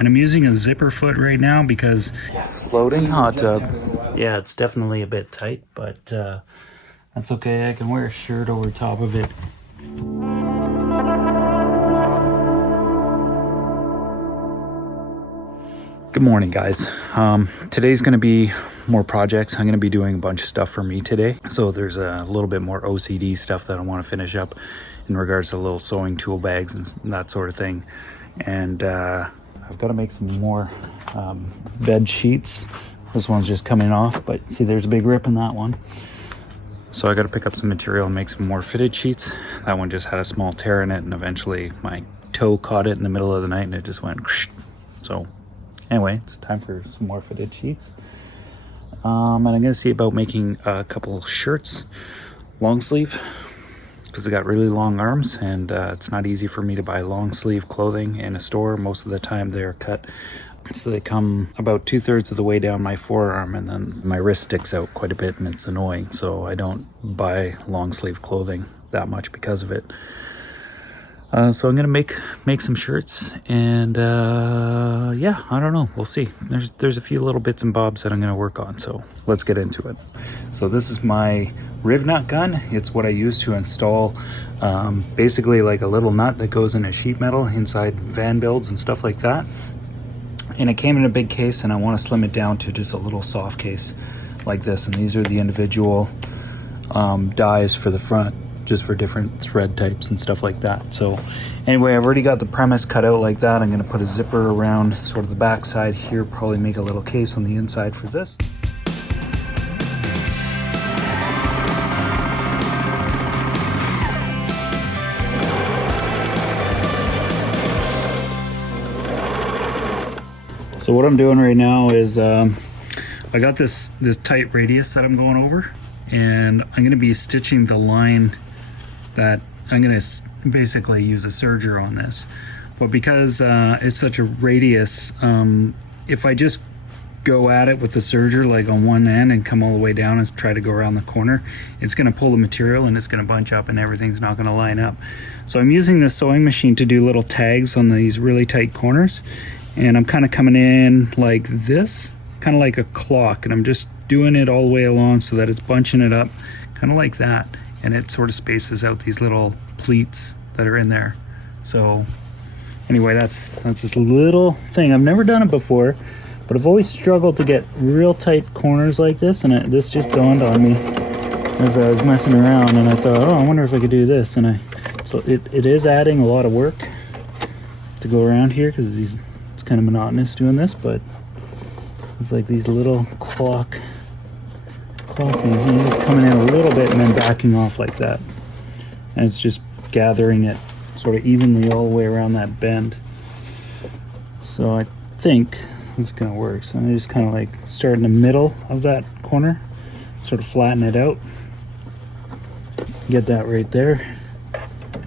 And I'm using a zipper foot right now because floating hot tub. Yeah, it's definitely a bit tight, but that's okay. I can wear a shirt over top of it. Good morning, guys. Today's going to be more projects. I'm going to be doing a bunch of stuff for me today. So there's a little bit more OCD stuff that I want to finish up in regards to little sewing tool bags and that sort of thing. And I've got to make some more bed sheets. This one's just coming off, but see there's a big rip in that one. So I got to pick up some material and make some more fitted sheets. That one just had a small tear in it, and eventually my toe caught it in the middle of the night and it just went. So anyway, it's time for some more fitted sheets. And I'm gonna see about making a couple shirts, long sleeve, because I got really long arms, and it's not easy for me to buy long sleeve clothing in a store. Most of the time they're cut so they come about 2/3 of the way down my forearm, and then my wrist sticks out quite a bit, and it's annoying. So I don't buy long sleeve clothing that much because of it. So I'm gonna make some shirts, and yeah, I don't know, we'll see. There's a few little bits and bobs that I'm gonna work on, so let's get into it. So this is my rivnut gun. It's what I use to install basically like a little nut that goes in a sheet metal inside van builds and stuff like that. And it came in a big case, and I want to slim it down to just a little soft case like this. And these are the individual dies for the front, just for different thread types and stuff like that. So anyway, I've already got the premise cut out like that. I'm going to put a zipper around sort of the back side here, probably make a little case on the inside for this. So what I'm doing right now is I got this tight radius that I'm going over, and I'm going to be stitching the line that I'm going to basically use a serger on this. But because it's such a radius, if I just go at it with the serger like on one end and come all the way down and try to go around the corner, it's going to pull the material and it's going to bunch up and everything's not going to line up. So I'm using this sewing machine to do little tags on these really tight corners, and I'm kind of coming in like this, kind of like a clock, and I'm just doing it all the way along so that it's bunching it up kind of like that, and it sort of spaces out these little pleats that are in there. So anyway, that's this little thing. I've never done it before, but I've always struggled to get real tight corners like this, and this just dawned on me as I was messing around, and I thought, oh, I wonder if I could do this. And so it is adding a lot of work to go around here, because it's kind of monotonous doing this, but it's like these little clock things, and you're just coming in a little bit and then backing off like that, and it's just gathering it sort of evenly all the way around that bend. So I think it's gonna work. So I just kind of like start in the middle of that corner, sort of flatten it out, get that right there,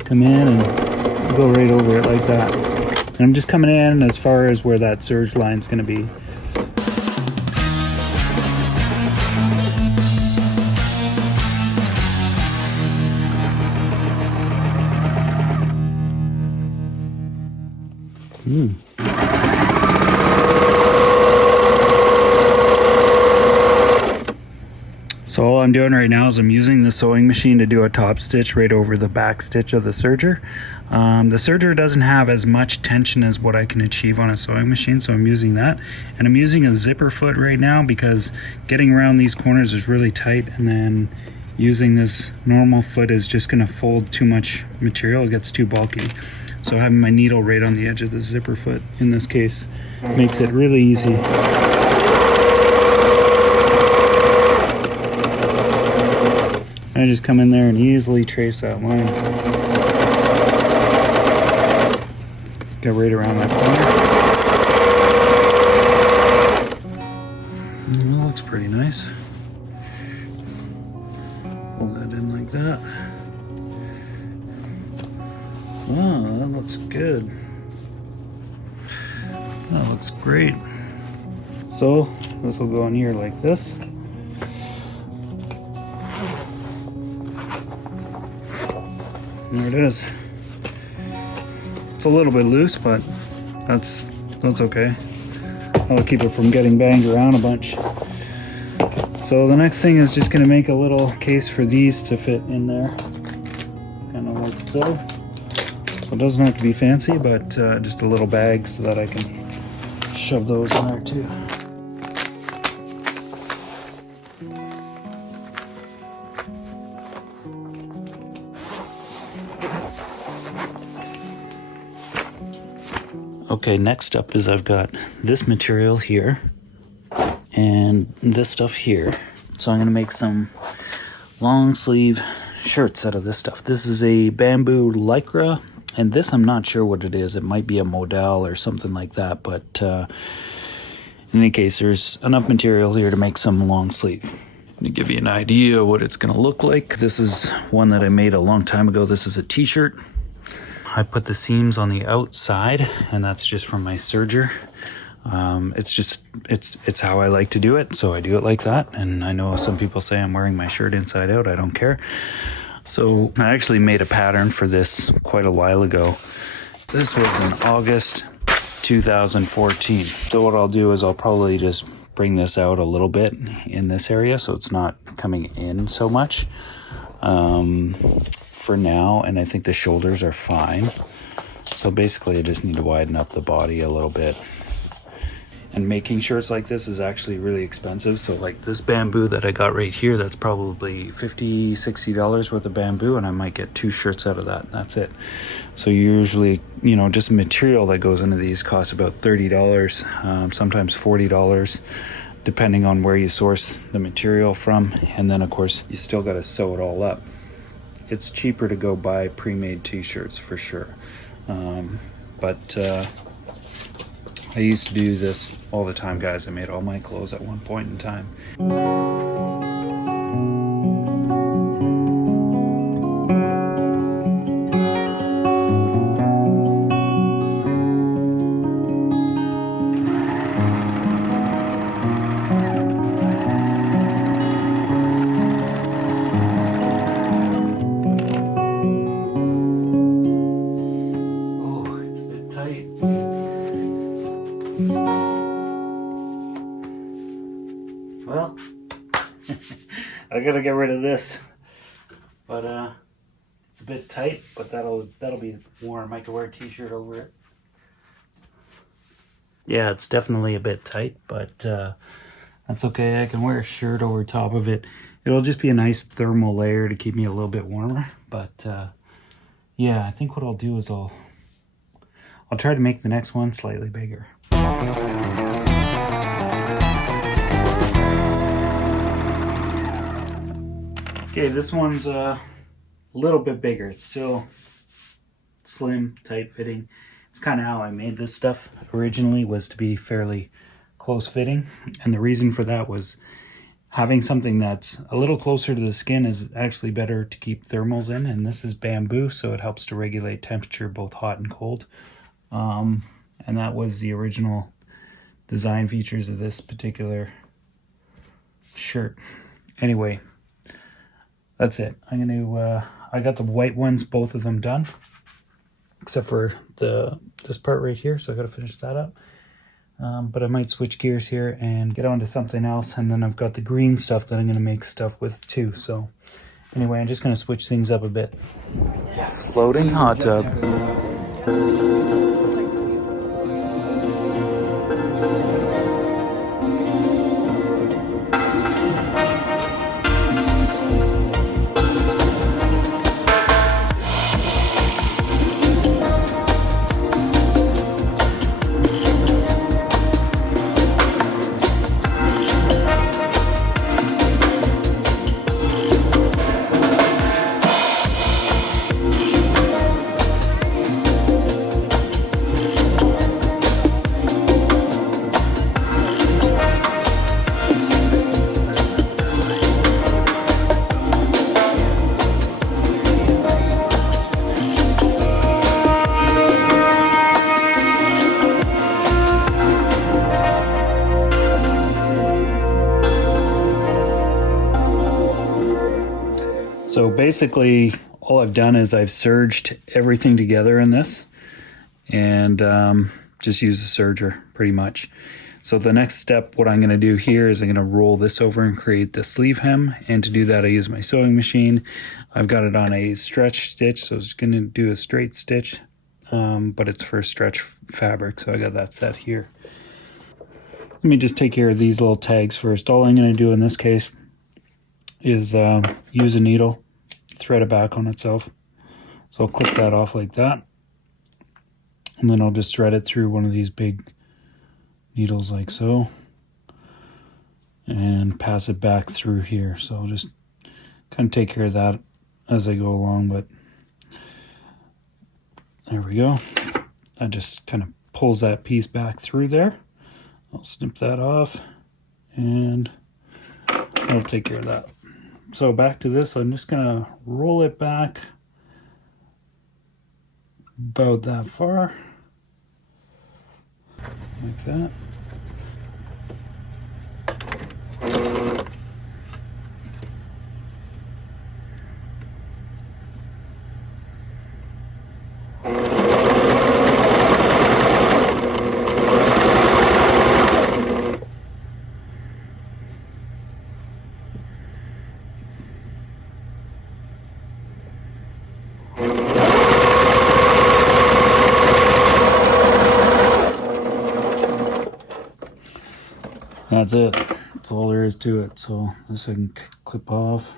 come in and go right over it like that. And I'm just coming in as far as where that serge line's gonna be. So all I'm doing right now is I'm using the sewing machine to do a top stitch right over the back stitch of the serger. The serger doesn't have as much tension as what I can achieve on a sewing machine, so I'm using that. And I'm using a zipper foot right now because getting around these corners is really tight, and then using this normal foot is just going to fold too much material. It gets too bulky. So having my needle right on the edge of the zipper foot in this case makes it really easy. I just come in there and easily trace that line. Get right around that corner. That looks pretty nice. Pull that in like that. Oh, that looks good. That looks great. So this will go in here like this. There it is. It's a little bit loose, but that's That's okay. I'll keep it from getting banged around a bunch. So the next thing is just going to make a little case for these to fit in there. Kind of like so. So it doesn't have to be fancy, but just a little bag so that I can shove those in there too. Okay, next up is I've got this material here and this stuff here. So I'm going to make some long sleeve shirts out of this stuff. This is a bamboo lycra, and this I'm not sure what it is. It might be a modal or something like that, but in any case, there's enough material here to make some long sleeve. To give you an idea what it's going to look like, this is one that I made a long time ago. This is a t-shirt. I put the seams on the outside, and that's just from my serger. It's how I like to do it, so I do it like that. And I know some people say I'm wearing my shirt inside out. I don't care. So I actually made a pattern for this quite a while ago. This was in August 2014. So what I'll do is I'll probably just bring this out a little bit in this area so it's not coming in so much for now, and I think the shoulders are fine. So basically I just need to widen up the body a little bit. And making shirts like this is actually really expensive. So like this bamboo that I got right here, that's probably $50-$60 worth of bamboo, and I might get 2 shirts out of that, and that's it. So usually, you know, just material that goes into these costs about $30, sometimes $40, depending on where you source the material from. And then of course you still got to sew it all up. It's cheaper to go buy pre-made t-shirts for sure. But I used to do this all the time, guys. I made all my clothes at one point in time. Well, I gotta get rid of this, but it's a bit tight, but that'll be warm. I can wear a t-shirt over it. Yeah, it's definitely a bit tight, but that's okay. I can wear a shirt over top of it. It'll just be a nice thermal layer to keep me a little bit warmer. But yeah, I think what I'll do is I'll try to make the next one slightly bigger. Okay, this one's a little bit bigger. It's still slim, tight fitting. It's kind of how I made this stuff originally, was to be fairly close fitting. And the reason for that was having something that's a little closer to the skin is actually better to keep thermals in. And this is bamboo, so it helps to regulate temperature, both hot and cold. And that was the original design features of this particular shirt. Anyway, that's it. I'm gonna I got the white ones, both of them done, except for this part right here, so I gotta finish that up. But I might switch gears here and get on to something else, and then I've got the green stuff that I'm gonna make stuff with too. So anyway, I'm just gonna switch things up a bit. Floating hot tub. So basically all I've done is I've serged everything together in this, and just use a serger pretty much. So the next step, what I'm going to do here is I'm going to roll this over and create the sleeve hem. And to do that, I use my sewing machine. I've got it on a stretch stitch, so it's going to do a straight stitch, but it's for stretch fabric, so I got that set here. Let me just take care of these little tags first. All I'm going to do in this case is use a needle, thread it back on itself. So I'll clip that off like that. And then I'll just thread it through one of these big needles like so. And pass it back through here. So I'll just kind of take care of that as I go along, but there we go. That just kind of pulls that piece back through there. I'll snip that off and I'll take care of that. So back to this, I'm just gonna roll it back about that far, like that. That's it. That's all there is to it. So this I can clip off.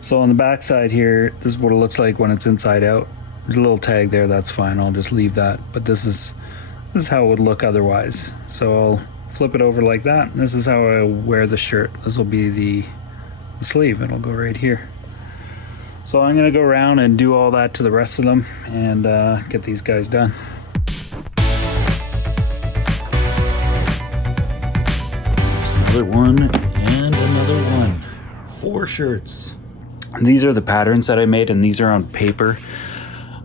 So on the back side here, this is what it looks like when it's inside out. There's a little tag there, that's fine. I'll just leave that. But this is how it would look otherwise. So I'll flip it over like that. This is how I wear the shirt. This will be the sleeve. It'll go right here. So I'm gonna go around and do all that to the rest of them and get these guys done. Another one and another one. 4 shirts. These are the patterns that I made, and these are on paper,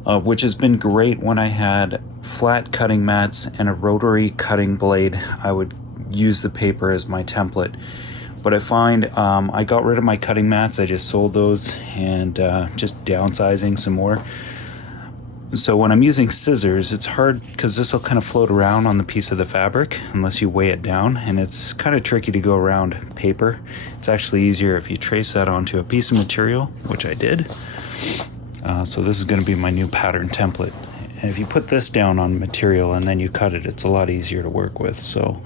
which has been great when I had flat cutting mats and a rotary cutting blade. I would use the paper as my template. But I find I got rid of my cutting mats. I just sold those and just downsizing some more. So when I'm using scissors, it's hard because this will kind of float around on the piece of the fabric unless you weigh it down, and it's kind of tricky to go around paper. It's actually easier if you trace that onto a piece of material, which I did. So this is going to be my new pattern template. And if you put this down on material and then you cut it, it's a lot easier to work with. So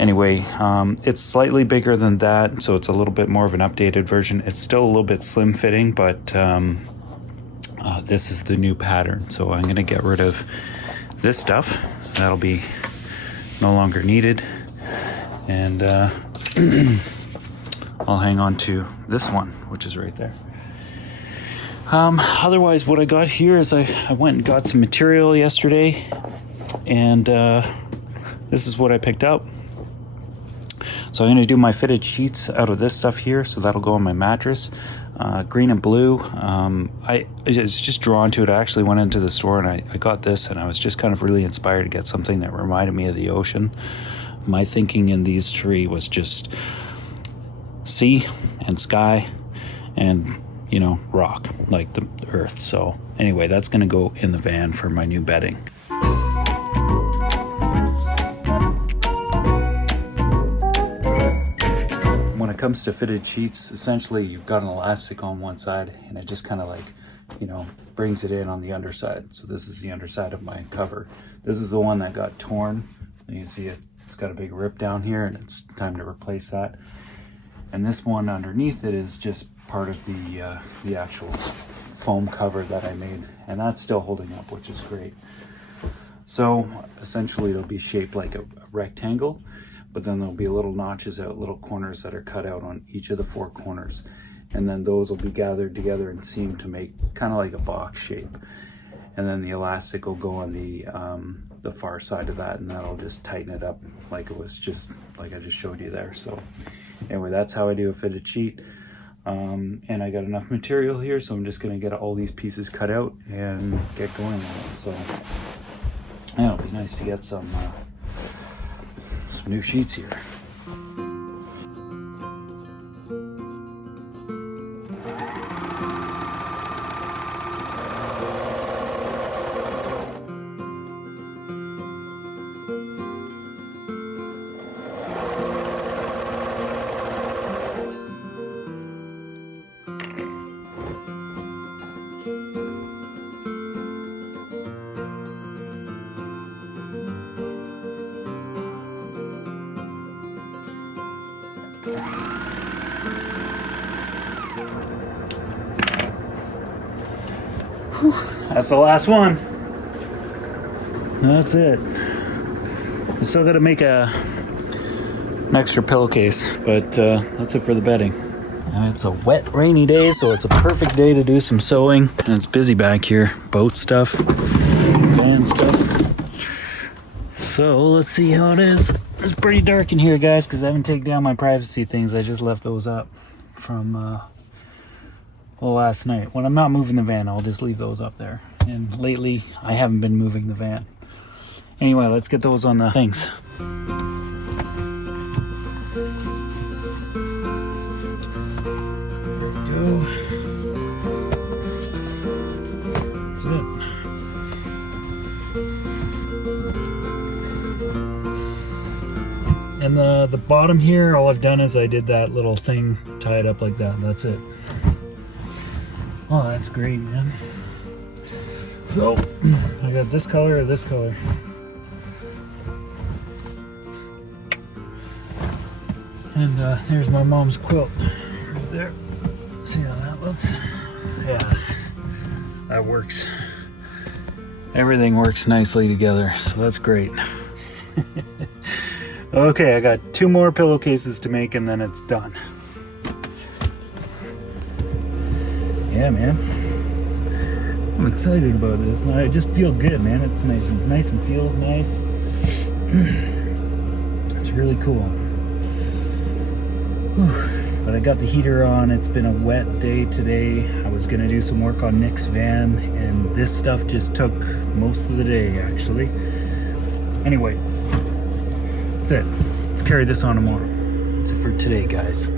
anyway, it's slightly bigger than that, so it's a little bit more of an updated version. It's still a little bit slim fitting, but this is the new pattern. So I'm going to get rid of this stuff. That'll be no longer needed. And I'll hang on to this one, which is right there. Otherwise, what I got here is I went and got some material yesterday. And this is what I picked up. So I'm going to do my fitted sheets out of this stuff here. So that'll go on my mattress. Green and blue. I was just drawn to it. I actually went into the store and I got this, and I was just kind of really inspired to get something that reminded me of the ocean. My thinking in these 3 was just sea and sky and, you know, rock, like the earth. So anyway, that's going to go in the van for my new bedding. When it comes to fitted sheets, essentially you've got an elastic on one side and it just kind of like, you know, brings it in on the underside. So this is the underside of my cover. This is the one that got torn. And you see it's got a big rip down here, and it's time to replace that. And this one underneath it is just part of the actual foam cover that I made, and that's still holding up, which is great. So essentially it'll be shaped like a rectangle, but then there'll be little notches out, little corners that are cut out on each of the 4 corners. And then those will be gathered together and seamed to make kind of like a box shape. And then the elastic will go on the far side of that, and that'll just tighten it up like it was just like I just showed you there. So anyway, that's how I do a fitted sheet. And I got enough material here, so I'm just gonna get all these pieces cut out and get going on it. So yeah, it'll be nice to get some new sheets here. Whew, that's the last one. That's it. I still got to make an extra pillowcase, but that's it for the bedding. And it's a wet, rainy day, so it's a perfect day to do some sewing. And it's busy back here. Boat stuff, van stuff. So let's see how it is. It's pretty dark in here, guys, because I haven't taken down my privacy things. I just left those up from last night. When I'm not moving the van, I'll just leave those up there. And lately, I haven't been moving the van. Anyway, let's get those on the things. There we go. That's it. And the bottom here, all I've done is I did that little thing, tie it up like that. That's it. Oh, that's great, man. So, I got this color or this color. And there's my mom's quilt right there. See how that looks? Yeah, that works. Everything works nicely together, so that's great. Okay, I got 2 more pillowcases to make and then it's done. Yeah, man. I'm excited about this. I just feel good, man. It's nice and feels nice. It's really cool. Whew. But I got the heater on. It's been a wet day today. I was gonna do some work on Nick's van, and this stuff just took most of the day, actually. Anyway, that's it. Let's carry this on tomorrow. That's it for today, guys.